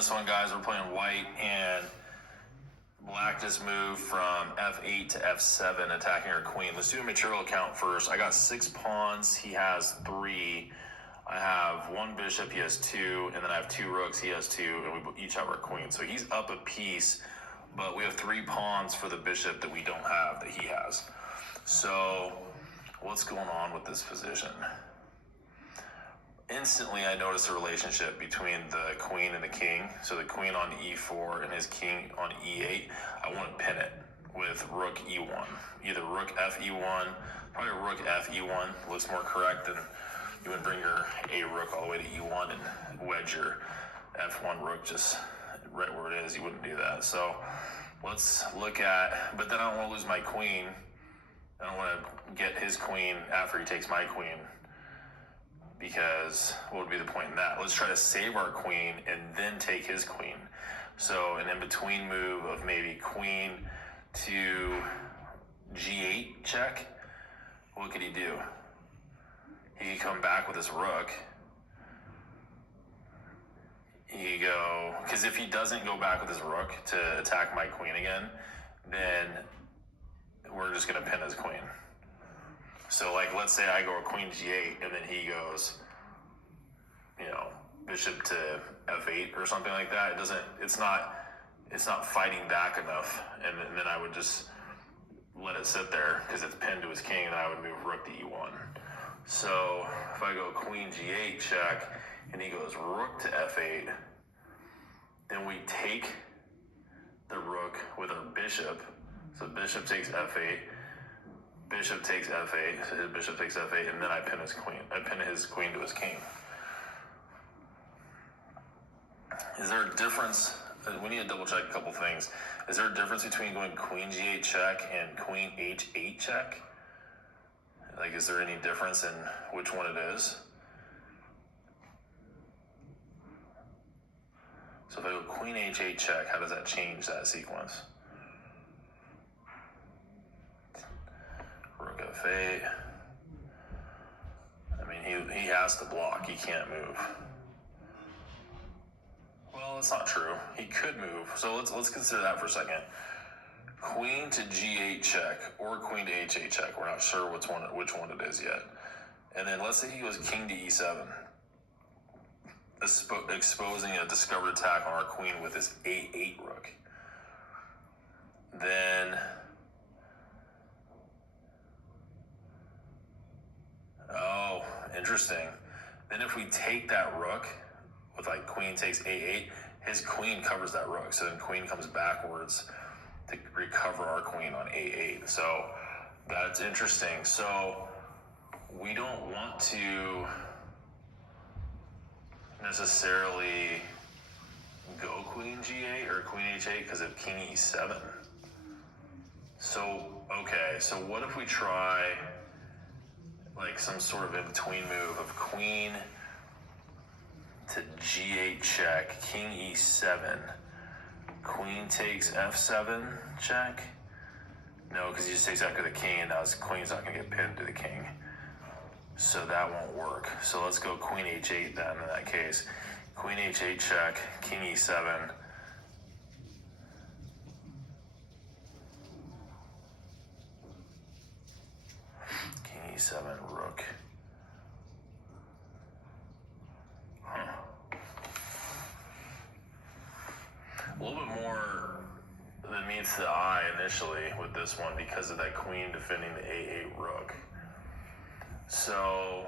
this one, guys, we're playing white, and black just moved from f8 to f7, attacking our queen. Let's do a material count first. I got 6 pawns. He has 3. I have 1 bishop. He has 2. And then I have 2 rooks. He has 2. And we each have our queen. So he's up a piece, but we have 3 pawns for the bishop that we don't have, that he has. So what's going on with this position? Instantly, I noticed a relationship between the queen and the king. So the queen on e4 and his king on e8. I want to pin it with rook e1. Either rook f e1, probably rook f e1 looks more correct than you would bring your a rook all the way to e1 and wedge your f1 rook just right where it is. You wouldn't do that. So let's look at, but then I don't want to lose my queen. I don't want to get his queen after he takes my queen, because what would be the point in that? Let's try to save our queen and then take his queen. So an in-between move of maybe queen to g8 check. What could he do? He could come back with his rook. He could go, because if he doesn't go back with his rook to attack my queen again, then we're just gonna pin his queen. So like, let's say I go queen g8 and then he goes, you know, bishop to f8 or something like that. It's not fighting back enough. And then I would just let it sit there because it's pinned to his king, and I would move rook to e1. So if I go queen g8 check and he goes rook to f8, then we take the rook with our bishop. So bishop takes f8, bishop takes f8, his bishop takes f8, and then I pin his queen. I pin his queen to his king. Is there a difference? We need to double check a couple things. Is there a difference between going queen g8 check and queen h8 check? Like, is there any difference in which one it is? So if I go queen h8 check, how does that change that sequence? Rook f8. I mean, he has to block. He can't move. Well, it's not true. He could move. So let's consider that for a second. Queen to g8 check or queen to h8 check. We're not sure which one it is yet. And then let's say he goes king to e7, exposing a discovered attack on our queen with his a8 rook. Then oh, interesting. Then if we take that rook with like queen takes a8, his queen covers that rook. So then queen comes backwards to recover our queen on a8. So that's interesting. So we don't want to necessarily go queen g8 or queen h8 because of king e7. So, okay, so what if we try like some sort of in-between move of queen to g8 check, king e7, queen takes f7 check? No, because he just takes after the king, and now his queen's not going to get pinned to the king. So that won't work. So let's go queen h8 then in that case. Queen h8 check, king e7. King e7, rook. A little bit more than meets the eye initially with this one because of that queen defending the a8 rook. So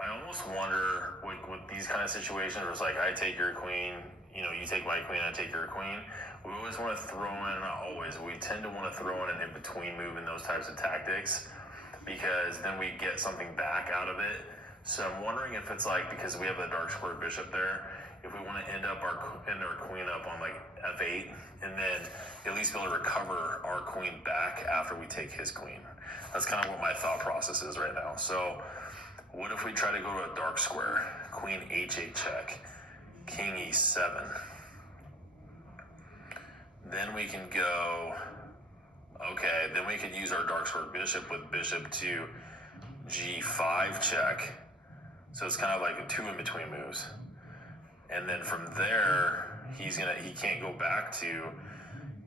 I almost wonder with these kind of situations where it's like I take your queen, you know, you take my queen, I take your queen. We always want to throw in, not always, we tend to want to throw in an in-between move in those types of tactics, because then we get something back out of it. So I'm wondering if it's like, because we have the dark squared bishop there, if we want to end our queen up on like f8, and then at least be able to recover our queen back after we take his queen. That's kind of what my thought process is right now. So what if we try to go to a dark square, queen h8 check, king e7. Then we can go Okay, then we could use our dark square bishop with bishop to g5 check. So it's kind of like a 2 in between moves. And then from there, he can't go back to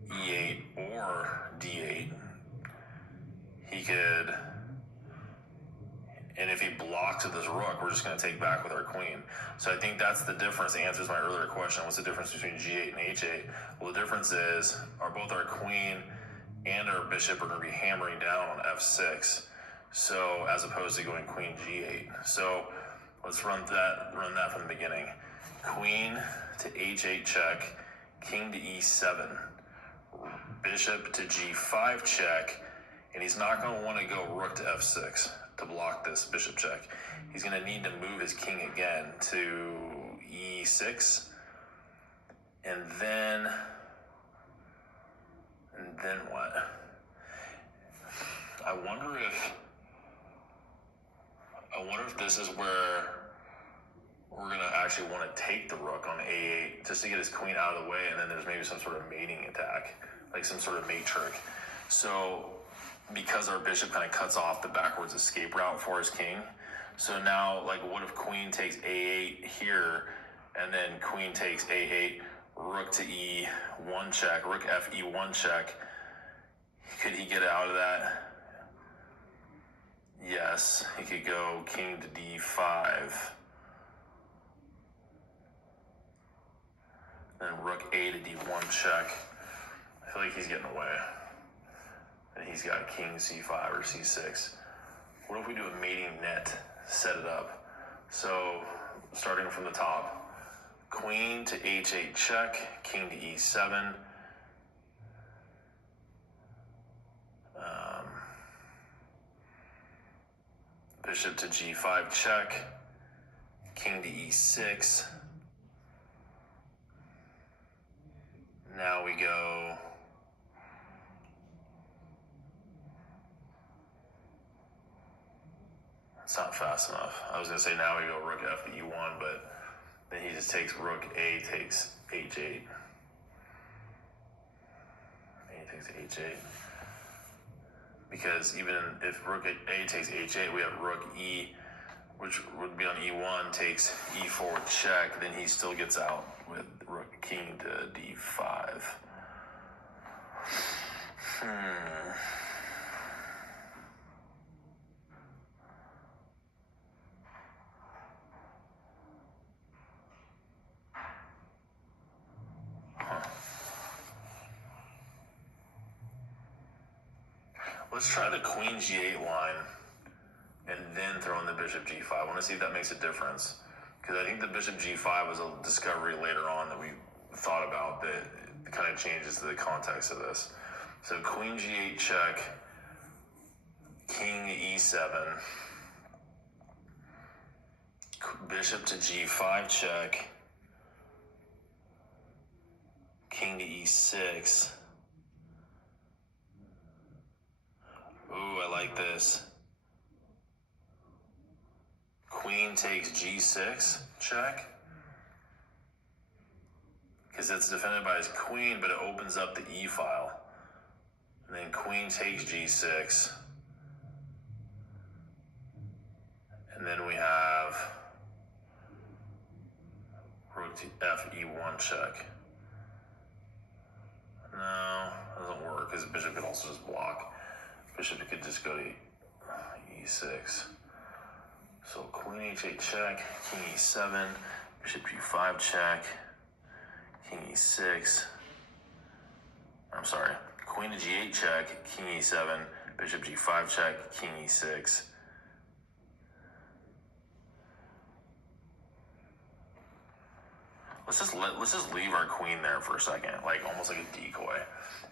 e8 or d8. He could, and if he blocks with this rook, we're just going to take back with our queen. So I think that's the difference. It answers my earlier question. What's the difference between g8 and h8? Well, the difference is, both our queen and our bishop are going to be hammering down on f6. So as opposed to going queen g8. So let's run that from the beginning. Queen to h8 check, king to e7, bishop to g5 check, and he's not going to want to go rook to f6 to block this bishop check. He's going to need to move his king again to e6, and then what? I wonder if this is where we're going to actually want to take the rook on a8 just to get his queen out of the way, and then there's maybe some sort of mating attack, like some sort of mate trick. So because our bishop kind of cuts off the backwards escape route for his king, so now, like, what if queen takes a8 here, and then queen takes a8, rook to e1 check, rook f e1 check? Could he get out of that? Yes, he could go king to d5. Then rook a to d1 check. I feel like he's getting away. And he's got king c5 or c6. What if we do a mating net, set it up? So, starting from the top, queen to h8 check, king to e7. Bishop to g5 check, king to e6. Now we go it's not fast enough. I was going to say now we go rook f to e1, but then he just takes rook a takes h8. A takes h8. Because even if rook a takes h8, we have rook e, which would be on e1, takes e4 check, then he still gets out with rook king to d5. Let's try the queen g8 line and then throw in the bishop g5. I want to see if that makes a difference, because I think the bishop g5 was a discovery later on that we thought about that kind of changes the context of this. So queen g8 check, king e7, bishop to g5 check, king to e6. Ooh, I like this. Queen takes g6 check, because it's defended by his queen, but it opens up the e file. And then queen takes g6, and then we have rook to f e1 check. No, doesn't work, because bishop could also just block. Bishop could just go to e6. So queen h8 check, king e7, bishop g5 check, king e6. I'm sorry, queen to g8 check, king e7, bishop g5 check, king e6. Let's just leave our queen there for a second, like almost like a decoy.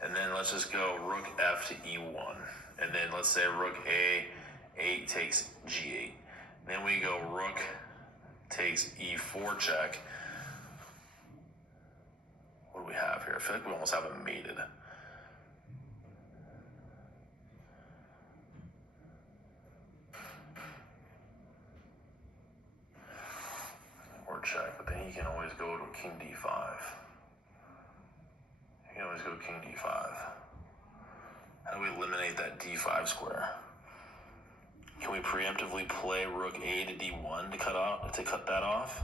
And then let's just go rook f to e1. And then let's say rook a8 takes g8. Then we go rook takes e4 check. What do we have here? I feel like we almost have it mated. Or check, but then he can always go to king d5. He can always go king d5. How do we eliminate that d5 square? Can we preemptively play rook a to d1 to cut that off?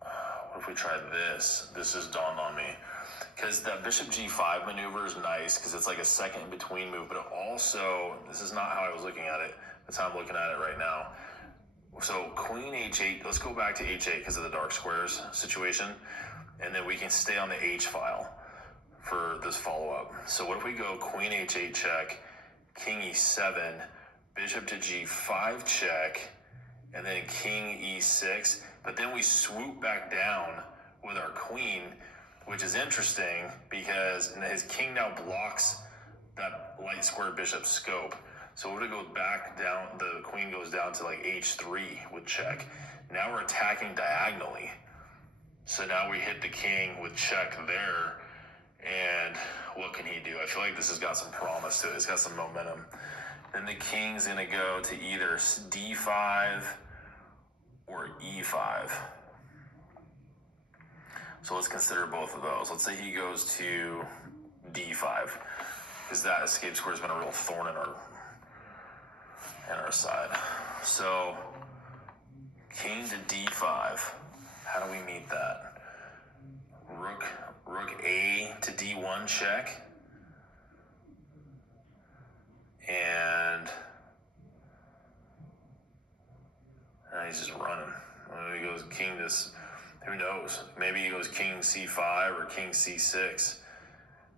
What if we try this? This just dawned on me. Because that bishop g5 maneuver is nice because it's like a second in between move, but it also, this is not how I was looking at it. That's how I'm looking at it right now. So queen h8, let's go back to h8 because of the dark squares situation, and then we can stay on the h file for this follow-up. So what if we go queen h8 check, king e7, bishop to g5 check, and then king e6, but then we swoop back down with our queen, which is interesting because his king now blocks that light square bishop scope. So when it goes back down, the queen goes down to like h3 with check. Now we're attacking diagonally. So now we hit the king with check there, and what can he do? I feel like this has got some promise to it. It's got some momentum. Then the king's gonna go to either d5 or e5. So let's consider both of those. Let's say he goes to d5, because that escape square has been a real thorn in our side. So king to d5. How do we meet that? Rook a to d1 check. And he's just running. He goes king this. Who knows? Maybe he goes king c5 or king c6.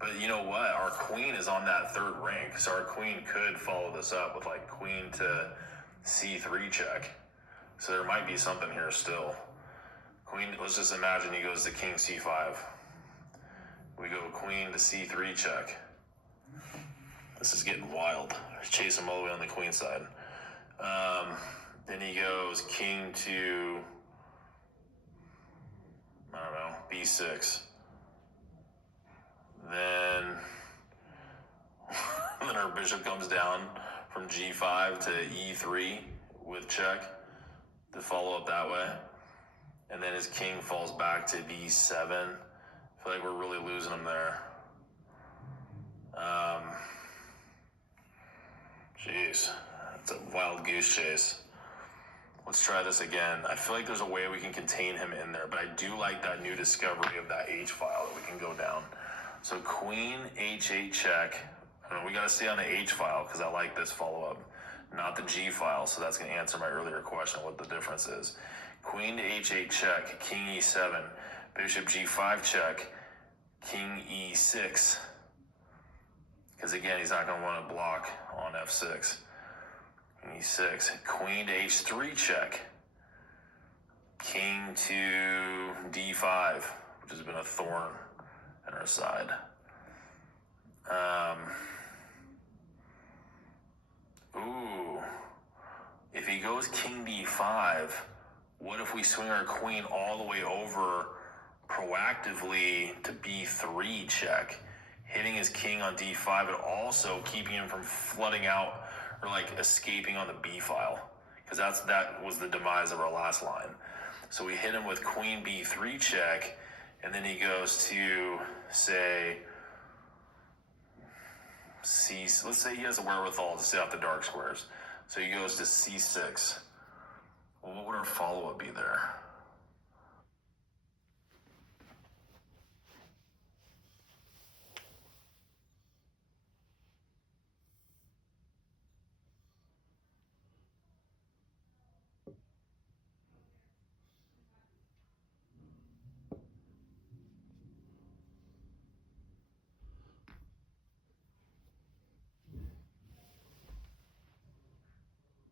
But you know what? Our queen is on that third rank, so our queen could follow this up with like queen to c3 check. So there might be something here still. Queen, let's just imagine he goes to king c5. We go queen to c3 check. This is getting wild. Chase him all the way on the queen side. Then he goes king to, I don't know, b6. Then our bishop comes down from g5 to e3 with check to follow up that way. And then his king falls back to b7. I feel like we're really losing him there. Jeez, it's a wild goose chase. Let's try this again. I feel like there's a way we can contain him in there, but I do like that new discovery of that h file that we can go down. So queen h8 check. We got to stay on the h file because I like this follow-up, not the g file. So that's going to answer my earlier question, what the difference is. Queen to h8 check, king e7, bishop g5 check, king e6. Because again, he's not going to want to block on f6. e6, queen to h3 check, king to d5, which has been a thorn in our side. If he goes king d5, what if we swing our queen all the way over proactively to b3 check, hitting his king on d5, but also keeping him from flooding out or like escaping on the b file, because that was the demise of our last line. So we hit him with queen b3 check, and then he goes to, say, let's say he has a wherewithal to stay off the dark squares. So he goes to c6. Well, what would our follow-up be there?